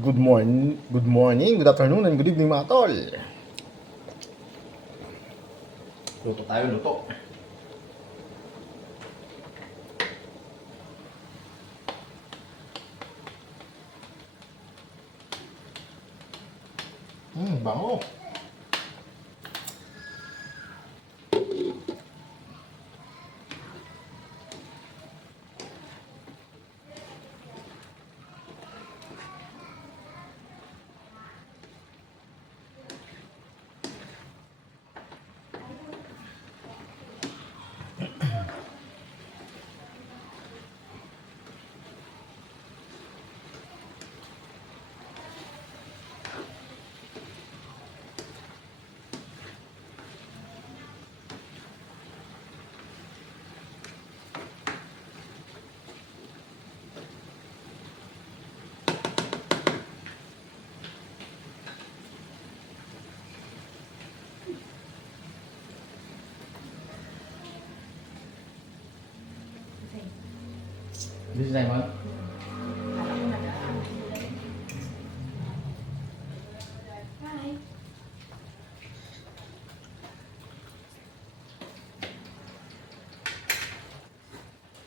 Good morning, good morning, good afternoon, and good evening mga tol. Luto tayo, luto. Hmm, bango. This is Simon.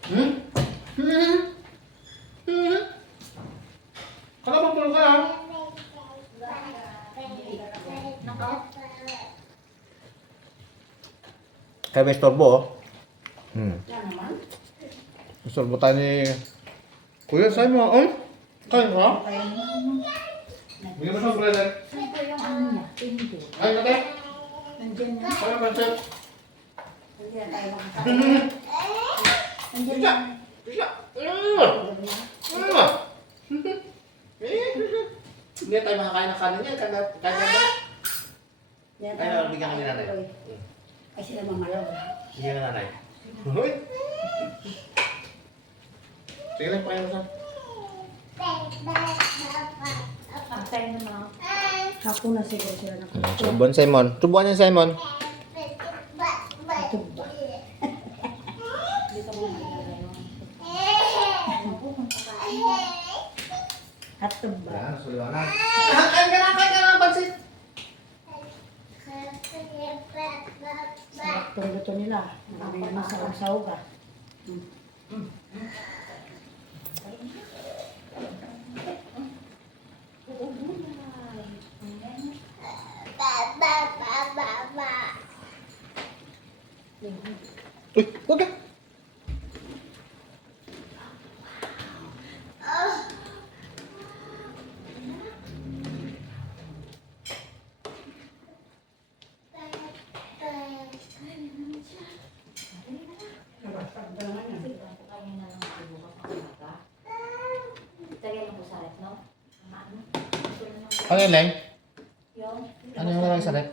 Hmm? Hmm? Hmm? Kalau mau pulang sekarang? Kayak may istorbo, oh. Hmm. Naman. Istorbo tayo ni... Kuya, saan mo? Oh? Kain ka? Kaya Bigyan mo brother. Saan po yung ano niya? Pinto. Ay, kate. Nandiyan na. Kaya pancet. Nandiyan tayo makakain. Nandiyan na. Mm. Mm. Hindi tayo makakain ng kanin yan. Kaya kaya ba? Tayo bigyan kami makakain. nanay. Oy. Ay sila mamalaw. Sige na nanay. Hoy. Sige lang, pakinig mo sa. Patay na mga. Ako na siguro sila na Subuan Simon. Subuan yan Simon. Tuba. Dito mo na At tuba. Yan, suliwanan. Kain ka na, kain ka na, pansit. Sarap tong luto nila. Marami naman sa usaw ka. Uy, huwag ka. Ano yan, Leng? Ano yung nalang sa rep?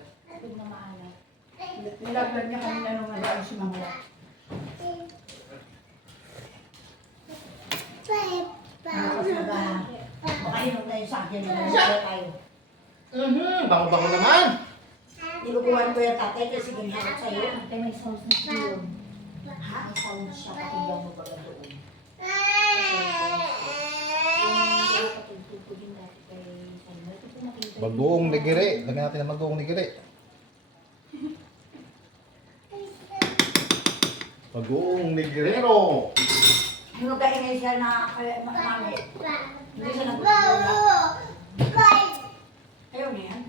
Nilaglag niya kanina nung nalaon si Mama. Tapos naga, baka inom tayo sa akin, naglalagay tayo. Mhm, bango-bango naman. Nilukuhan ko yung tatay kasi ginhanap sa'yo. Ate, may sounds na siya. Ha? May sounds siya. Pakinggan mo pala doon. Patugtog ko din dati kay Samuel. Nakita yun. Bagoong nigiri. Lagyan natin ng bagoong nigiri. Bagoong nigirero. Yung kaingay siya na kaya mami. Hindi siya nagpapalala. Ayaw na yan.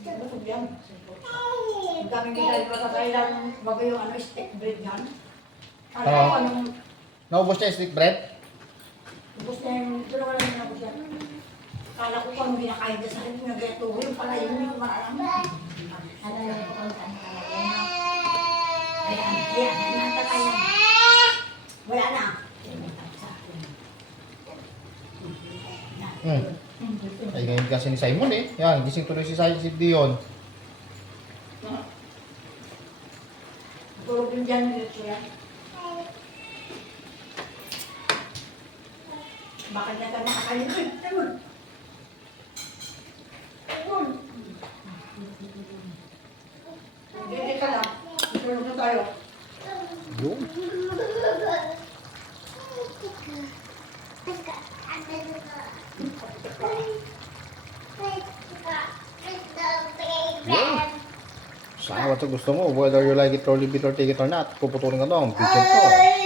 Busog yan. Ang daming kita yung matatailan bago yung ano, stick bread yan. Ko Oo. anong Naubos niya yung stick bread? Ubos na ito na wala na ubos yan. Kala ko kung anong kinakain niya sa akin, yung gato, yung pala yun yung maalam. Ano yung kung saan talaga yan. Ayan, ayan, ayan, na. Wala na. Hmm. Ay, ngayon kasi ni Simon eh. Yan, gising tuloy si, Si- si Dion. Tulog yung dyan, diretso yan. Baka niya ka makakalimutan. Ayun. Ayun. Hindi ka lang. Tulog na tayo. Yun. Yeah. Saan ba ito gusto mo? Whether you like it or leave it or take it or not, puputulong ka doon. Picture ko.